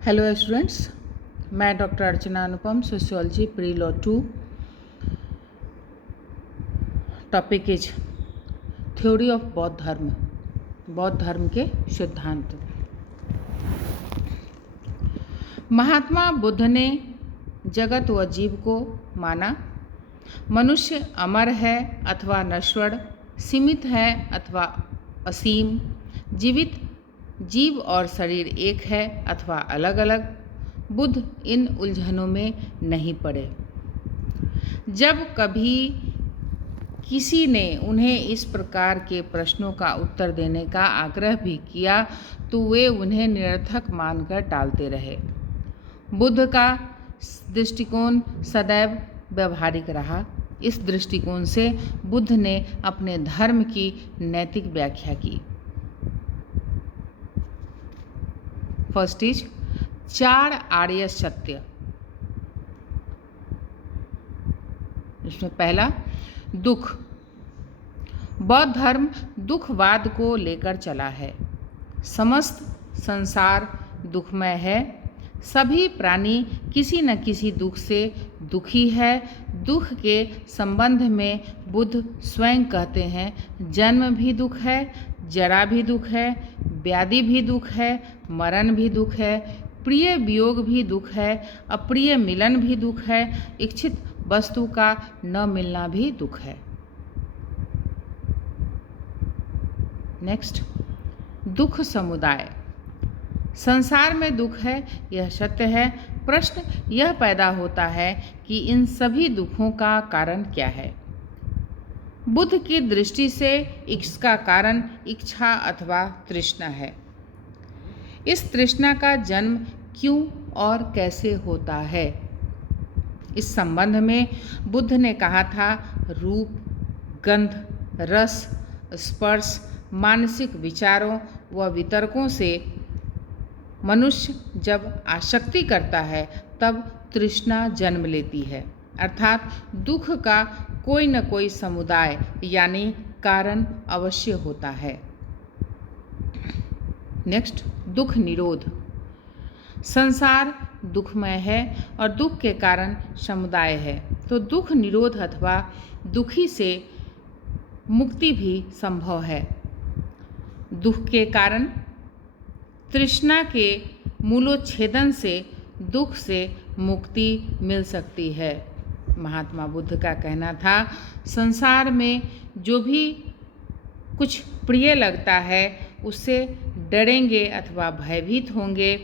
Hello students, मैं doctor Archana Anupam, sociology pre law 2। Topic is theory of बौद्ध धर्म के सिद्धांत। महात्मा बुद्ध ने जगत व जीव को माना। मनुष्य अमर है अथवा नश्वर, सीमित है अथवा असीम, जीवित जीव और शरीर एक है अथवा अलग अलग। बुद्ध इन उलझनों में नहीं पड़े। जब कभी किसी ने उन्हें इस प्रकार के प्रश्नों का उत्तर देने का आग्रह भी किया तो वे उन्हें निरर्थक मानकर टालते रहे। बुद्ध का दृष्टिकोण सदैव व्यवहारिक रहा। इस दृष्टिकोण से बुद्ध ने अपने धर्म की नैतिक व्याख्या की। फर्स्ट इज 4 आर्य सत्य। इसमें पहला दुख। बौद्ध धर्म दुखवाद को लेकर चला है। समस्त संसार दुखमय है। सभी प्राणी किसी न किसी दुख से दुखी है। दुख के संबंध में बुद्ध स्वयं कहते हैं, जन्म भी दुख है, जरा भी दुख है, व्याधि भी दुख है, मरण भी दुख है, प्रिय वियोग भी दुख है, अप्रिय मिलन भी दुख है, इच्छित वस्तु का न मिलना भी दुख है। नेक्स्ट, दुख समुदाय। संसार में दुख है, यह सत्य है। प्रश्न यह पैदा होता है कि इन सभी दुखों का कारण क्या है। बुद्ध की दृष्टि से इसका कारण इच्छा अथवा तृष्णा है। इस तृष्णा का जन्म क्यों और कैसे होता है, इस संबंध में बुद्ध ने कहा था, रूप, गंध, रस, स्पर्श, मानसिक विचारों व वितर्कों से मनुष्य जब आसक्ति करता है तब तृष्णा जन्म लेती है। अर्थात दुख का कोई न कोई समुदाय यानी कारण अवश्य होता है। नेक्स्ट, दुख निरोध। संसार दुखमय है और दुख के कारण समुदाय है, तो दुख निरोध अथवा दुखी से मुक्ति भी संभव है। दुख के कारण तृष्णा के मूलोच्छेदन से दुख से मुक्ति मिल सकती है। महात्मा बुद्ध का कहना था, संसार में जो भी कुछ प्रिय लगता है उससे डरेंगे अथवा भयभीत होंगे,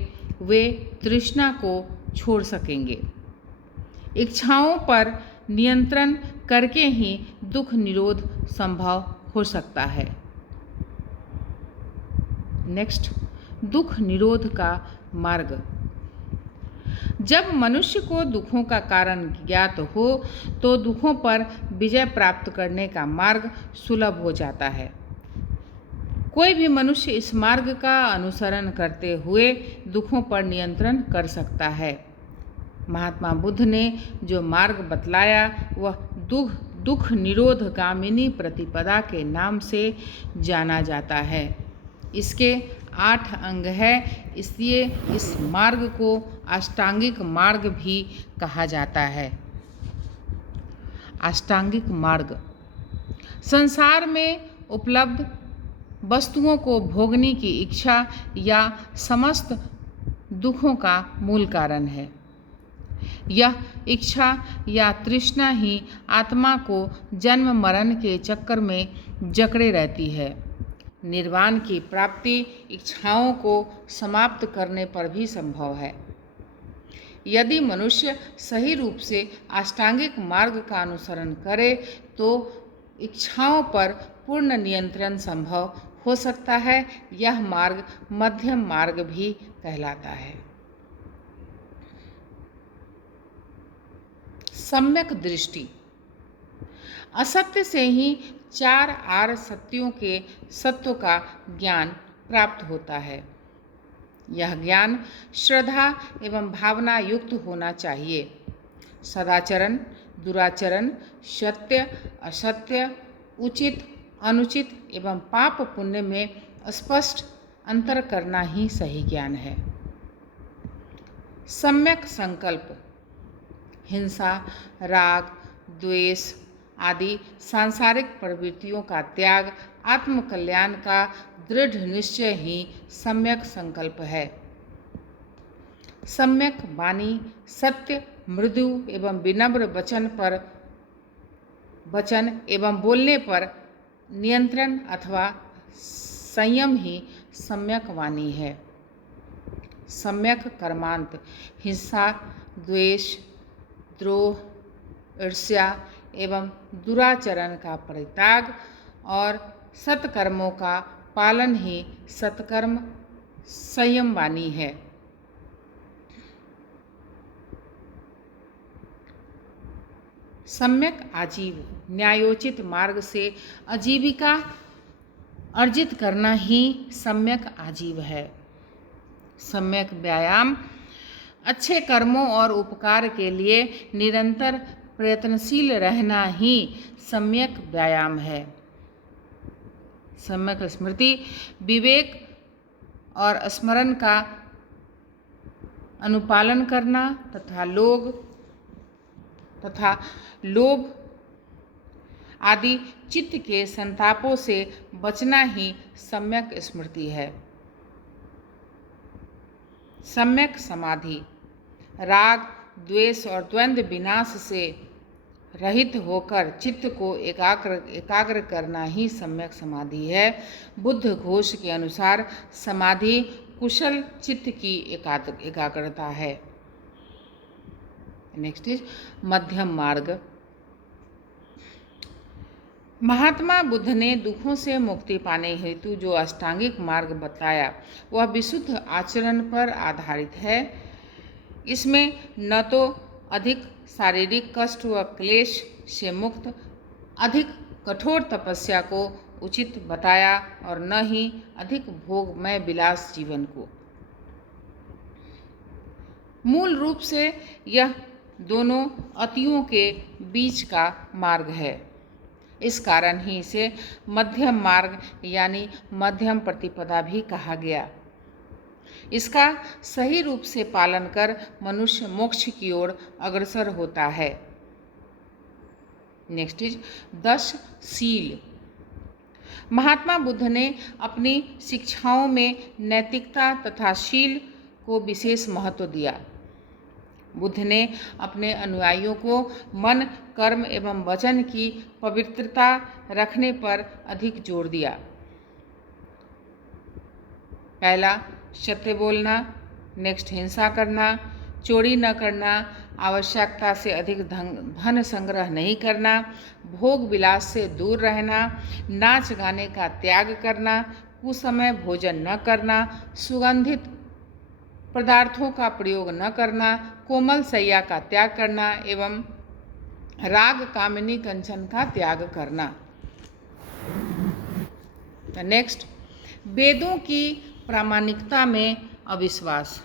वे तृष्णा को छोड़ सकेंगे। इच्छाओं पर नियंत्रण करके ही दुख निरोध संभव हो सकता है। नेक्स्ट, दुख निरोध का मार्ग। जब मनुष्य को दुखों का कारण ज्ञात हो तो दुखों पर विजय प्राप्त करने का मार्ग सुलभ हो जाता है। कोई भी मनुष्य इस मार्ग का अनुसरण करते हुए दुखों पर नियंत्रण कर सकता है। महात्मा बुद्ध ने जो मार्ग बतलाया वह दुख निरोधगामिनी प्रतिपदा के नाम से जाना जाता है। इसके 8 अंग है, इसलिए इस मार्ग को अष्टांगिक मार्ग भी कहा जाता है। अष्टांगिक मार्ग संसार में उपलब्ध वस्तुओं को भोगने की इच्छा या समस्त दुखों का मूल कारण है। यह इच्छा या तृष्णा ही आत्मा को जन्म मरण के चक्कर में जकड़े रहती है। निर्वाण की प्राप्ति इच्छाओं को समाप्त करने पर भी संभव है। यदि मनुष्य सही रूप से अष्टांगिक मार्ग का अनुसरण करे तो इच्छाओं पर पूर्ण नियंत्रण संभव हो सकता है। यह मार्ग मध्यम मार्ग भी कहलाता है। सम्यक दृष्टि। असत्य से ही 4 आर्य सत्यों के सत्व का ज्ञान प्राप्त होता है। यह ज्ञान श्रद्धा एवं भावना युक्त होना चाहिए। सदाचरण, दुराचरण, सत्य, असत्य, उचित, अनुचित एवं पाप पुण्य में स्पष्ट अंतर करना ही सही ज्ञान है। सम्यक संकल्प हिंसा, राग, द्वेष आदि सांसारिक प्रवृत्तियों का त्याग, आत्मकल्याण का दृढ़ निश्चय ही सम्यक संकल्प है। सम्यक वाणी सत्य, मृदु एवं विनम्र वचन एवं बोलने पर नियंत्रण अथवा संयम ही सम्यक वाणी है। सम्यक कर्मांत हिंसा, द्वेष, द्रोह, ईर्ष्या एवं दुराचरण का परित्याग और सत्कर्मों का पालन ही सत्कर्म संयम वाणी है। सम्यक आजीव न्यायोचित मार्ग से आजीविका अर्जित करना ही सम्यक आजीव है। सम्यक व्यायाम अच्छे कर्मों और उपकार के लिए निरंतर प्रयत्नशील रहना ही सम्यक व्यायाम है। सम्यक स्मृति विवेक और स्मरण का अनुपालन करना तथा लोभ आदि चित्त के संतापों से बचना ही सम्यक स्मृति है। सम्यक समाधि राग, द्वेष और द्वंद्व विनाश से रहित होकर चित्त को एकाग्र करना ही सम्यक समाधि है। बुद्ध घोष के अनुसार समाधि कुशल चित्त की एकाग्रता है। नेक्स्ट इज मध्यम मार्ग। महात्मा बुद्ध ने दुखों से मुक्ति पाने हेतु जो अष्टांगिक मार्ग बताया वह विशुद्ध आचरण पर आधारित है। इसमें न तो अधिक शारीरिक कष्ट व क्लेश से मुक्त अधिक कठोर तपस्या को उचित बताया और न ही अधिक भोगमय विलास जीवन को। मूल रूप से यह दोनों अतियों के बीच का मार्ग है। इस कारण ही इसे मध्यम मार्ग यानी मध्यम प्रतिपदा भी कहा गया। इसका सही रूप से पालन कर मनुष्य मोक्ष की ओर अग्रसर होता है। नेक्स्ट इज 10 शील। महात्मा बुद्ध ने अपनी शिक्षाओं में नैतिकता तथा शील को विशेष महत्व दिया। बुद्ध ने अपने अनुयायियों को मन, कर्म एवं वचन की पवित्रता रखने पर अधिक जोर दिया। पहला सत्य बोलना, नेक्स्ट हिंसा करना, चोरी न करना, आवश्यकता से अधिक धन संग्रह नहीं करना, भोग विलास से दूर रहना, नाच गाने का त्याग करना, कुसमय भोजन न करना, सुगंधित पदार्थों का प्रयोग न करना, कोमल शैया का त्याग करना एवं राग कामिनी कंचन का त्याग करना। नेक्स्ट वेदों की प्रामाणिकता में अविश्वास।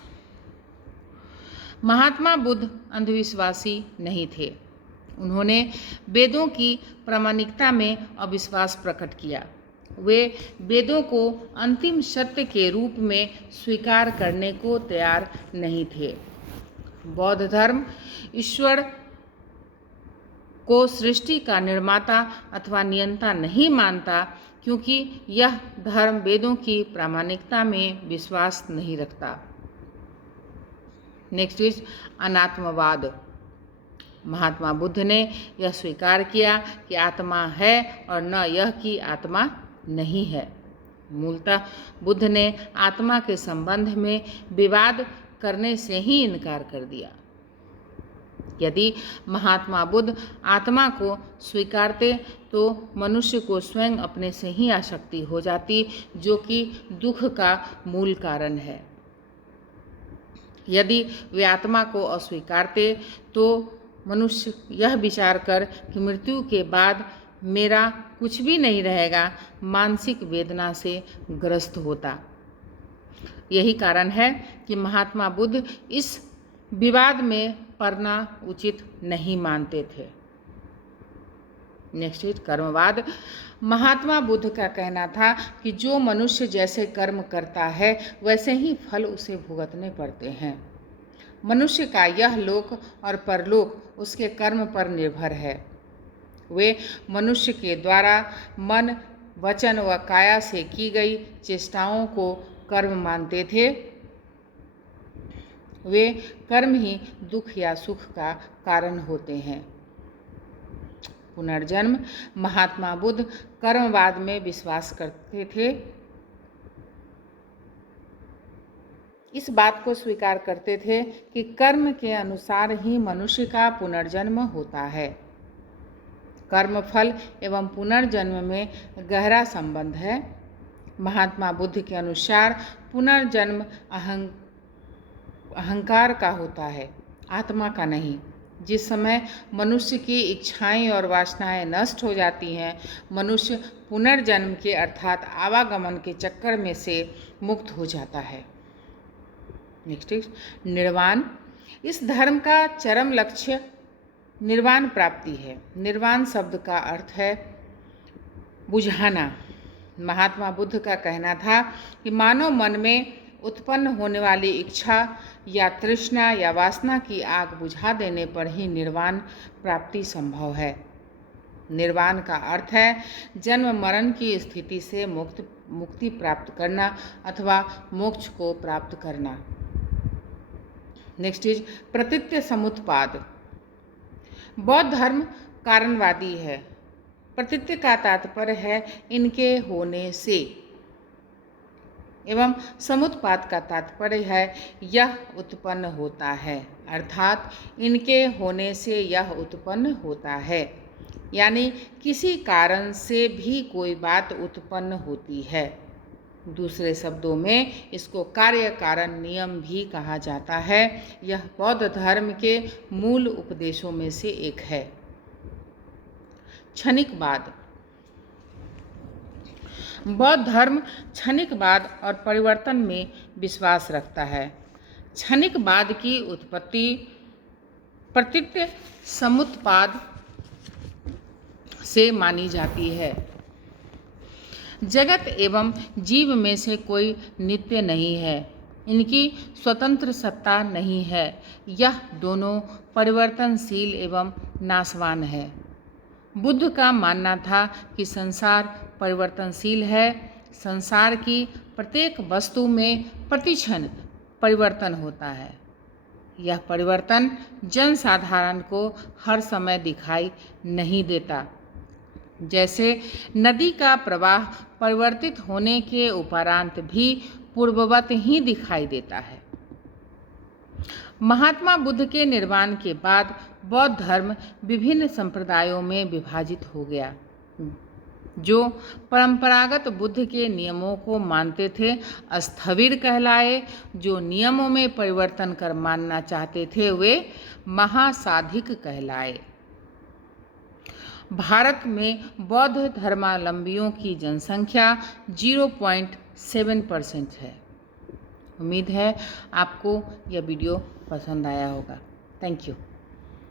महात्मा बुद्ध अंधविश्वासी नहीं थे। उन्होंने वेदों की प्रामाणिकता में अविश्वास प्रकट किया। वे वेदों को अंतिम सत्य के रूप में स्वीकार करने को तैयार नहीं थे। बौद्ध धर्म ईश्वर को सृष्टि का निर्माता अथवा नियंता नहीं मानता, क्योंकि यह धर्म वेदों की प्रामाणिकता में विश्वास नहीं रखता। नेक्स्ट इज अनात्मवाद। महात्मा बुद्ध ने यह स्वीकार किया कि आत्मा है और न यह कि आत्मा नहीं है। मूलतः बुद्ध ने आत्मा के संबंध में विवाद करने से ही इनकार कर दिया। यदि महात्मा बुद्ध आत्मा को स्वीकारते तो मनुष्य को स्वयं अपने से ही आसक्ति हो जाती, जो कि दुख का मूल कारण है। यदि वे आत्मा को अस्वीकारते तो मनुष्य यह विचार कर कि मृत्यु के बाद मेरा कुछ भी नहीं रहेगा, मानसिक वेदना से ग्रस्त होता। यही कारण है कि महात्मा बुद्ध इस विवाद में पड़ना उचित नहीं मानते थे। नेक्स्ट इज कर्मवाद। महात्मा बुद्ध का कहना था कि जो मनुष्य जैसे कर्म करता है वैसे ही फल उसे भुगतने पड़ते हैं। मनुष्य का यह लोक और परलोक उसके कर्म पर निर्भर है। वे मनुष्य के द्वारा मन, वचन व काया से की गई चेष्टाओं को कर्म मानते थे। वे कर्म ही दुख या सुख का कारण होते हैं। पुनर्जन्म। महात्मा बुद्ध कर्मवाद में विश्वास करते थे। इस बात को स्वीकार करते थे कि कर्म के अनुसार ही मनुष्य का पुनर्जन्म होता है। कर्मफल एवं पुनर्जन्म में गहरा संबंध है। महात्मा बुद्ध के अनुसार पुनर्जन्म अहंकार का होता है, आत्मा का नहीं। जिस समय मनुष्य की इच्छाएं और वासनाएं नष्ट हो जाती हैं, मनुष्य पुनर्जन्म के अर्थात आवागमन के चक्कर में से मुक्त हो जाता है। नेक्स्ट, निर्वाण। इस धर्म का चरम लक्ष्य निर्वाण प्राप्ति है। निर्वाण शब्द का अर्थ है बुझाना। महात्मा बुद्ध का कहना था कि मानव मन में उत्पन्न होने वाली इच्छा या तृष्णा या वासना की आग बुझा देने पर ही निर्वाण प्राप्ति संभव है। निर्वाण का अर्थ है जन्म मरण की स्थिति से मुक्ति प्राप्त करना अथवा मोक्ष को प्राप्त करना। Next is प्रतीत्य समुत्पाद। बौद्ध धर्म कारणवादी है। प्रतीत्य का तात्पर्य है इनके होने से, एवं समुत्पाद का तात्पर्य है यह उत्पन्न होता है, अर्थात इनके होने से यह उत्पन्न होता है। यानी किसी कारण से भी कोई बात उत्पन्न होती है। दूसरे शब्दों में इसको कार्य कारण नियम भी कहा जाता है। यह बौद्ध धर्म के मूल उपदेशों में से एक है। क्षणिकवाद। बौद्ध धर्म क्षणिकवाद और परिवर्तन में विश्वास रखता है। क्षणिकवाद की उत्पत्ति प्रतीत्य समुत्पाद से मानी जाती है। जगत एवं जीव में से कोई नित्य नहीं है, इनकी स्वतंत्र सत्ता नहीं है। यह दोनों परिवर्तनशील एवं नाशवान है। बुद्ध का मानना था कि संसार परिवर्तनशील है। संसार की प्रत्येक वस्तु में प्रतिक्षण परिवर्तन होता है। यह परिवर्तन जनसाधारण को हर समय दिखाई नहीं देता। जैसे नदी का प्रवाह परिवर्तित होने के उपरांत भी पूर्ववत ही दिखाई देता है। महात्मा बुद्ध के निर्वाण के बाद बौद्ध धर्म विभिन्न संप्रदायों में विभाजित हो गया। जो परंपरागत बुद्ध के नियमों को मानते थे स्थविर कहलाए। जो नियमों में परिवर्तन कर मानना चाहते थे वे महासाधिक कहलाए। भारत में बौद्ध धर्मावलंबियों की जनसंख्या 0.7% है। उम्मीद है आपको यह वीडियो पसंद आया होगा। Thank you.